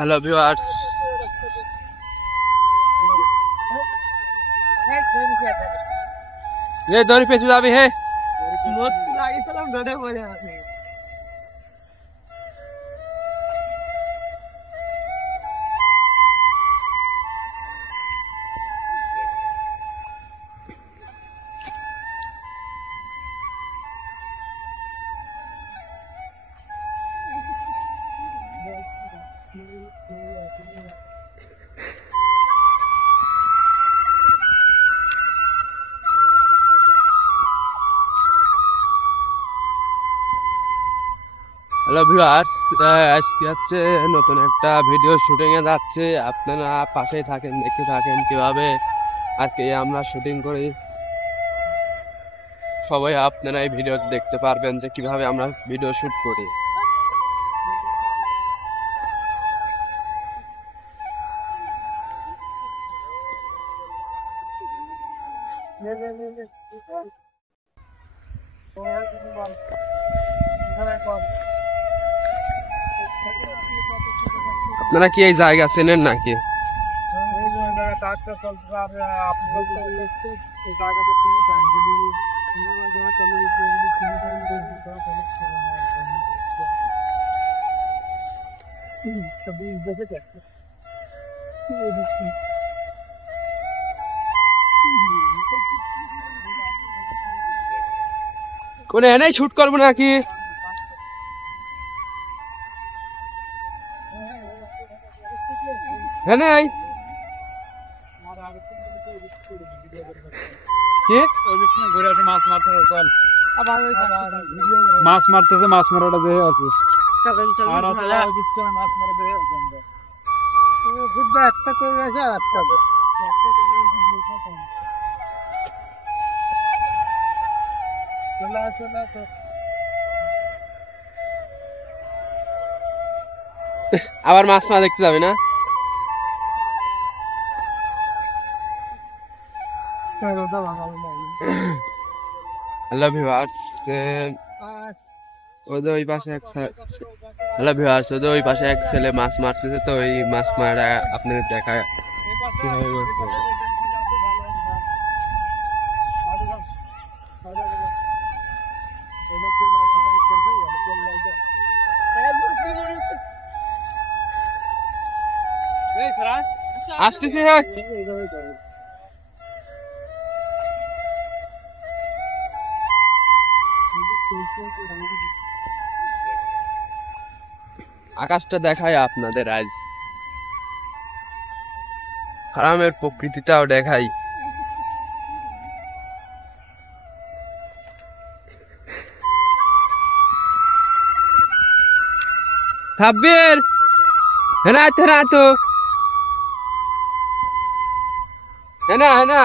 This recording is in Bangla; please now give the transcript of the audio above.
হ্যালো ভিউয়ার্স, এ দড়ি পেছু যাবি হে। হ্যালো ভিউয়ার্স, আজকে হচ্ছে নতুন একটা ভিডিও শুটিং এ যাচ্ছে। আপনারা পাশেই থাকেন, দেখতে থাকেন কিভাবে আর কি আমরা শুটিং করি। সবাই আপনারা এই ভিডিও দেখতে পারবেন যে কিভাবে আমরা ভিডিও শুট করি। আপনারা কি এই জায়গা চেনেন নাকি? কোন এনেই শুট করবো নাকি? হ্যাঁ, মাছ মারতেছে, মাছ মারাটা দেখে আর কি আবার মাছ মাছ দেখতে যাবে না? হ্যালো ভিউয়ার্স, ওই পাশে এক ছেলে মাছ মারতেছে, তো ওই মাছ মারা আপনাদের দেখা কিভাবে মাছ মারে। আসতেছি হ্যাঁ। আকাশটা দেখায় আপনাদের, আজ গ্রামের প্রকৃতিটাও দেখাই। সাব্বির, হ্যাঁ তো হ্যাঁ না